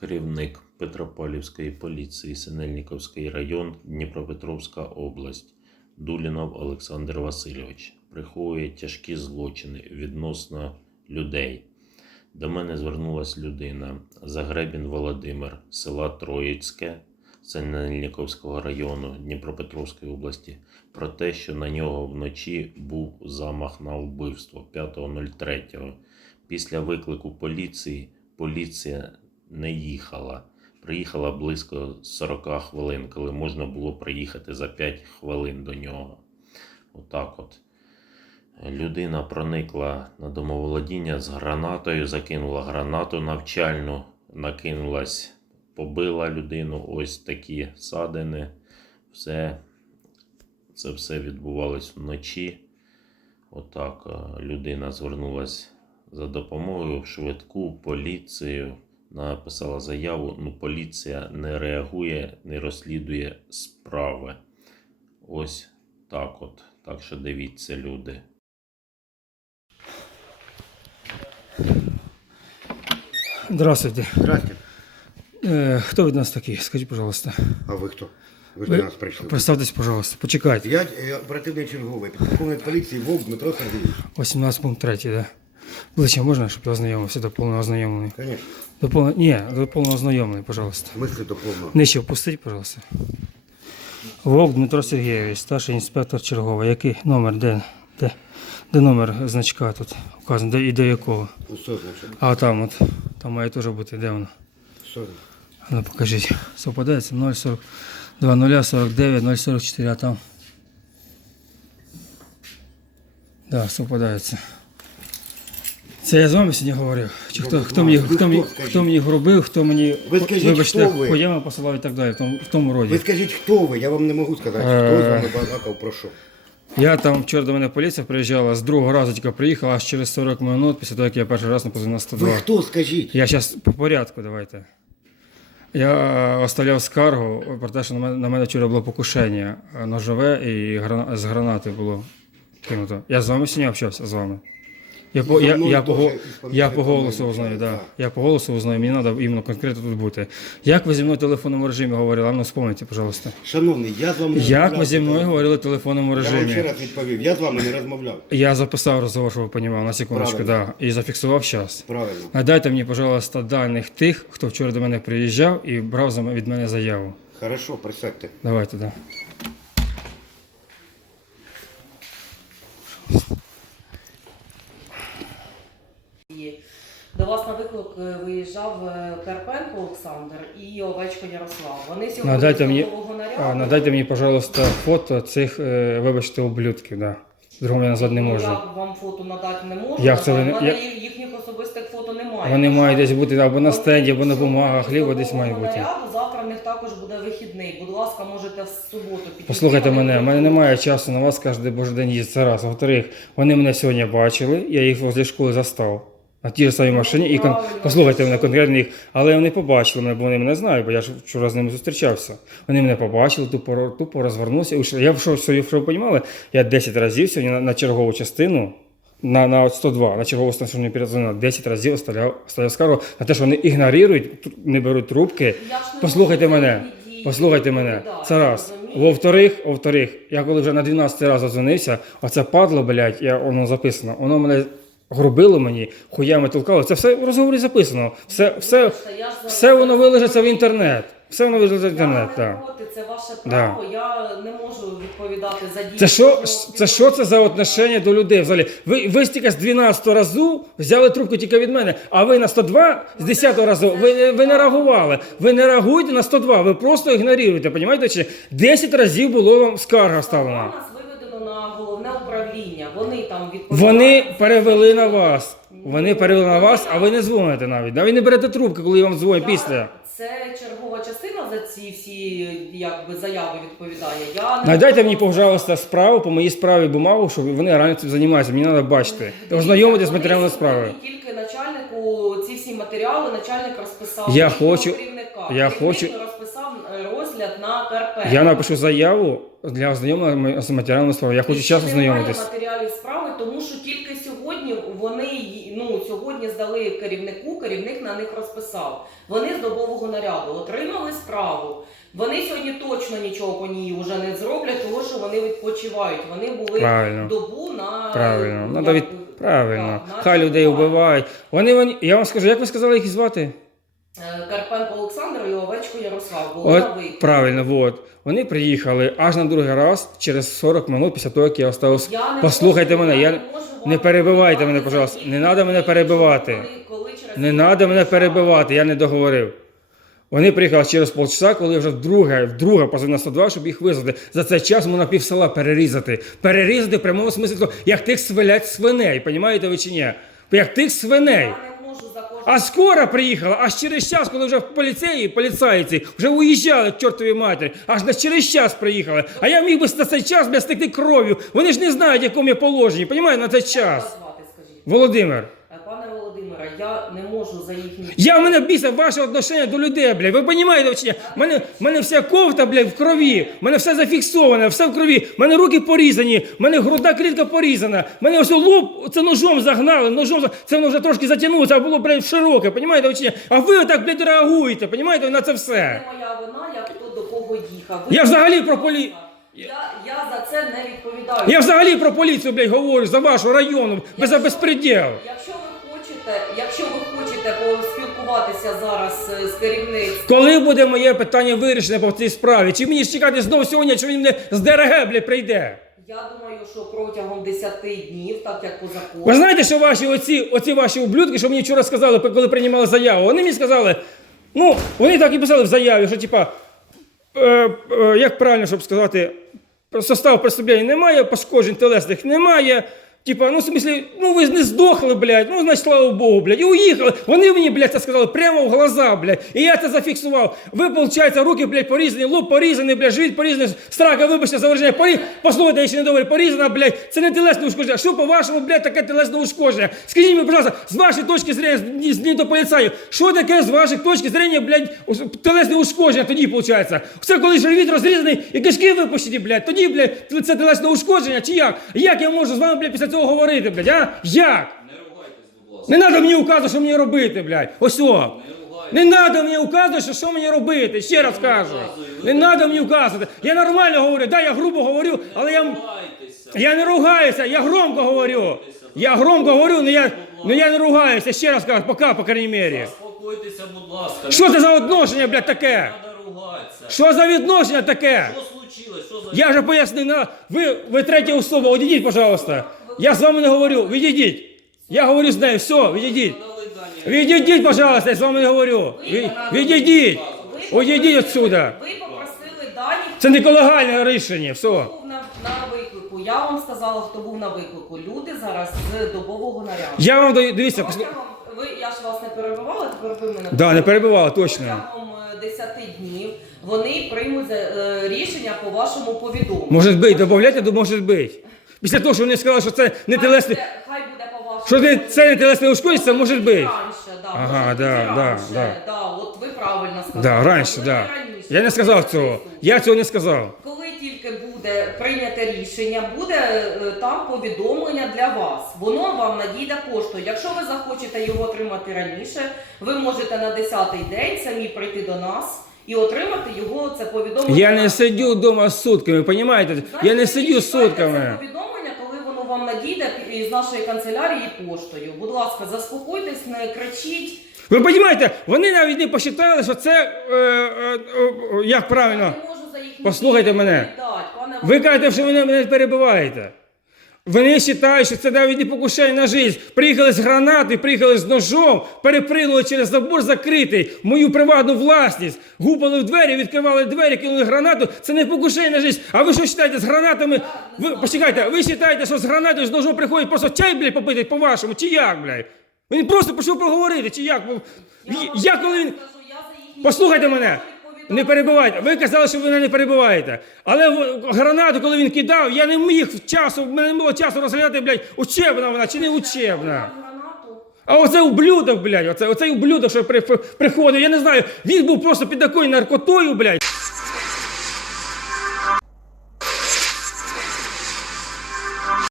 керівник Петропавлівської поліції Синельниковський район, Дніпропетровська область Дулінов Олександр Васильович приховує тяжкі злочини відносно людей. До мене звернулася людина Загребін Володимир, села Троїцьке Синельниковського району Дніпропетровської області про те, що на нього вночі був замах на вбивство 5.03. Після виклику поліції поліція не їхала. Приїхала близько 40 хвилин, коли можна було приїхати за 5 хвилин до нього. Отак от. Людина проникла на домоволодіння з гранатою, закинула гранату навчальну, накинулась, побила людину. Ось такі садини. Все, це все відбувалось вночі. Отак е, людина звернулася за допомогою в швидку поліцію. Написала заяву. Ну, поліція не реагує, не розслідує справи. Ось так от. Так що дивіться, люди. Здравствуйте. Здрасте. Э, кто вы нас такие? Скажите, пожалуйста. А ви хто? Ви ж Ви- до нас прийшли. Представьтесь, пожалуйста. Почекайте. Я е, оперативний черговий, підполковник поліції Вовк Дмитро Сергійович. 18 пункт 3, да? Ближче можна, щоб я ознайомився до повного ознайомлення? Звісно. До повного... Ні, до повного ознайомлення, пожалуйста. Мисли до повного. Нижче впустіть, пожалуйста. Вовк Дмитро Сергійович, старший інспектор черговий. Який номер? Де? Де? Де номер значка тут указано? Де і до якого? Усе, значить. А там от. Там має теж бути. Де воно? А Ну, покажіть. Совпадається 042 0 49 044, а там. Да, совпадається. Це я з вами сьогодні говорив? Чи хто, хто, мені, хто, мені, хто, мені грубив, хто мені Ви скажіть, вибачте, хто ви? хуями посилав і так далі, в тому, в тому роді. Ви скажіть, хто ви? Я вам не можу сказати, Е. хто з вами балакав, про що. Я там вчора до мене поліція приїжджала, з другого разу тільки приїхала, аж через 40 минут, після того, як я перший раз не позвонив на 102. Ви хто, скажіть? Я зараз по порядку, давайте. Я е, оставляв скаргу про те, що на мене, на мене вчора було покушення е, ножове і грана, з гранати було кинуто. Я з вами сьогодні общався з вами. Я по, я, я, по, я по голосу узнаю, да. Я по голосу узнаю, мені треба іменно конкретно тут бути. Як ви зі мною в телефонному режимі говорили? А ну вспомните, пожалуйста. Шановний, я з вами не Як ви розмовляв зі мною говорили в телефонному Я вам ще режимі? раз відповів, я з вами не розмовляв. Я записав розговор, щоб ви розуміли, на секундочку, Правильно. да, і зафіксував час. Правильно. Надайте мені, пожалуйста, даних тих, хто вчора до мене приїжджав і брав за м- від мене заяву. Хорошо, присядьте. Давайте, да. І Виклик е, виїжджав е, Карпенко Олександр і Овечко Ярослав. Вони сьогодні Надайте мені, нового наряду. а, надайте мені, пожалуйста, фото цих, е, вибачте, ублюдків, да. Другому я назвати не можу. Ну, Я вам фото надати не можу. Як це ви не- У мене я- їх- їхніх особистих фото немає. Вони мають десь бути або на стенді, або на бумагах, либо десь нового має бути. наряду, Завтра в них також буде вихідний. Будь ласка, можете в суботу підійти. Послухайте мене, в мене немає часу на вас кожен божий день їздити. Це раз. Во-вторых, вони мене сьогодні бачили, я їх возле школи застав. На тій ж самій машині і кон... послухайте мене конкретно їх, але вони побачили мене, бо вони мене знають, бо я ж вчора з ними зустрічався. Вони мене побачили, тупо, тупо розвернувся. Я що, що, ви розуміли, я 10 разів сьогодні на, на чергову частину. На, на 102, на чергову станційну передзвонив, 10 разів оставляв, оставляв скаргу на те, що вони ігнорують, не беруть трубки. Послухайте мене, послухайте мене. Це раз. Во-вторых, во-вторых, я коли вже на 12 раз дзвонився, оце падло, блядь, я, воно записано, воно мене грубило мені, хуями толкало. Це все в розговорі записано. Все, все, все воно вилежиться в інтернет. Все воно вилежиться в інтернет, Я так. проти, це ваше Да. право. Я не можу відповідати за дії. Це що, це що це за отношення до людей взагалі? Ви, ви стільки з 12 разу взяли трубку тільки від мене, а ви на 102 з 10 разу, ви, ви не реагували. Ви не реагуєте на 102, ви просто ігноруєте, розумієте? Чи 10 разів було вам скарга ставлена. Нас виведено на головне управління. Вони там відповідають. Вони перевели на вас. Вони перевели на вас, а ви не дзвоните навіть. Да? Ви не берете трубки, коли я вам дзвоню після. Це чергова частина за ці всі якби заяви відповідає. Я не Надайте мені, пожалуйста, справу по моїй справі бумагу, що вони реально цим займаються. Мені треба бачити. Ознайомитися з Вони сьогодні Тільки начальнику ці всі матеріали начальник розписав. Я хочу- керівника. я Керівник хочу- розписав е, розгляд на КРП. Я напишу заяву для ознайомлення з матеріалами справи. Я хочу час ознайомитись. матеріалів справи, тому що тільки сьогодні вони ну сьогодні здали керівнику. Керівник на них розписав. Вони з добового наряду отримали справу. Вони сьогодні точно нічого по ній вже не зроблять, тому що вони відпочивають. Вони були Правильно. добу на Правильно, ну, надо від... правильно. так, Хай людей вбивають. Вони, вони, я вам скажу, як ви сказали їх звати? Е, Карпенко Олександр і Овечко Ярослав були на От, правильно, вот. Вони приїхали аж на другий раз через 40 минут після того, як я не Послухайте можу- мене, я- не можу вам не перебивайте мене, відповідати пожалуйста. Не надо мене перебивати. коли- коли через Не треба мене перебивати, я не договорив. Вони приїхали через полчаса, коли вже вдруге, вдруге позвонив на 102, щоб їх визвати. За цей час можна пів села перерізати. Перерізати в прямому смислі, того, як тих свилять свиней, понімаєте ви чи ні? Як тих свиней. Я не А скоро приїхала, аж через час, коли вже в поліцеї, поліцайці вже уїжджали к чортовій матері, аж на через час приїхали. А я міг би на цей час стекти кров'ю. Вони ж не знають, в якому я положенні, понімаєте, на цей час. Володимир. Я не можу за їхні Я в мене бісить ваше отношення до людей, блядь. Ви розумієте чи ні? Мене, мене вся кофта, блядь, в крові. Мене все зафіксоване, все в крові. Мене руки порізані, мене грудна клітка порізана. Мене ось лоб це ножом загнали. Ножом за- це воно вже трошки затягнулося, а було, блядь, широке, розумієте чи ні? А ви отак, блядь, реагуєте, розумієте, на це все. Це моя вина, як хто до кого їхав. Ви, Я взагалі про полі- Я, я за це не відповідаю. Я взагалі про поліцію, блядь, говорю, за вашу району, без за безпреділ. Якщо ви хочете, якщо ви хочете поспілкуватися зараз е, з керівництвом, Коли буде моє питання вирішене по цій справі? Чи мені ж чекати знову сьогодні, чи він мене з ДРГ, блядь, прийде? я думаю, що протягом 10 днів, так як по закону, Ви знаєте, що ваші оці, оці ваші ублюдки, що мені вчора сказали, коли приймали заяву, вони мені сказали, ну, вони так і писали в заяві, що типа, е, е, як правильно, щоб сказати, состав преступлення немає, пошкоджень телесних немає. Типа, ну, в смысле, ну ви не здохли, блядь, ну, значить, слава Богу, блядь, і уїхали. Вони мені, блядь, це сказали прямо в глаза, блядь, і я це зафіксував. Ви, виходить, руки, блядь, порізані, лоб порізаний, блядь, живіт порізаний, страха, вибачте, за вираження, поріз... Послухайте, я ще не доволі, порізана, блядь, це не телесне ушкодження. Що по-вашому, блядь, таке телесне ушкодження? Скажіть мені, будь ласка, з вашої точки зрення, з- до поліцаю, що таке з вашої точки зрення, блядь, телесне ушкодження тоді, виходить? Це коли живіт розрізаний і кишки випущені, блядь, тоді, блядь, це телесне ушкодження, чи як? Як я можу з вами, блядь, після цього говорити, блядь, а? Як? Не ругайтесь, будь ласка. Не треба мені указувати, що мені робити, блядь. Ось о. Не треба мені указувати, що, що мені робити. Ще раз кажу. Не треба мені указувати. Я нормально говорю, да, я грубо говорю, але я, я не ругаюся, я громко говорю. Я громко говорю, але я, но я не ругаюся. Ще раз кажу, пока, по крайній мірі. Заспокойтеся, будь ласка. Що це за відношення, блядь, таке? Що за відношення таке? Що случилось? Що за... Я вже пояснив, на- ви, ви третя особа, одійдіть, пожалуйста. Я з вами не говорю, відійдіть. Я говорю з нею, все, відійдіть. Відійдіть, пожалуйста, я з вами не говорю. Ві- Відійдіть. Одійдіть попросили- Ви попросили дані, Це не колегальне рішення, все. був на, на виклику. Я вам сказала, хто був на виклику. Люди зараз з добового наряду. Я вам даю- дивіться, Протягом, ви, я ж вас не перебивала, тепер ви мене Да, не перебивала, точно. Протягом е, 10 днів вони приймуть е, рішення по вашому повідомленню. Може бути, додавайте до може бути. Після того, що вони сказали, що це не телесне. буде- Хай буде по вашому Що не- це не телесне ушкодження, це може бути. Раніше, да, Ага, може да, бути да, раніше, да. да, от ви правильно сказали. Да, раніше, да. раніше. Я не сказав цього. Я цього не сказав. Коли тільки буде прийняте рішення, буде е, там повідомлення для вас. Воно вам надійде поштою. Якщо ви захочете його отримати раніше, ви можете на 10-й день самі прийти до нас і отримати його це повідомлення. Я не сидю вдома сутками, розумієте? Я не сидю сутками. Це повідомлення, коли воно вам надійде із нашої канцелярії поштою. Будь ласка, заспокойтесь, не кричіть. Ви розумієте, вони навіть не посчитали, що це е, е, е, як правильно. Я не можу за їхні Послухайте дії мене. відповідати, пане Ви кажете, що ви мене перебиваєте. Вони вважають, що це навіть не покушення на життя. Приїхали з гранати, приїхали з ножом, перепригнули через забор закритий, мою приватну власність, гупали в двері, відкривали двері, кинули гранату. Це не покушення на життя. А ви що вважаєте з гранатами? Ви почекайте, ви вважаєте, що з гранатою з ножом приходять просто чай, блядь, попити по-вашому, чи як, блядь? Він просто почав поговорити, чи як? Я Я коли він. Послухайте мене. Не перебивайте. Ви казали, що ви не перебиваєте. Але гранату, коли він кидав, я не міг часу, в мене не було часу розглядати, блядь, учебна вона чи не учебна. А оце ублюдок, блядь, оце, оцей ублюдок, що при, при- приходив, я не знаю, він був просто під такою наркотою, блядь.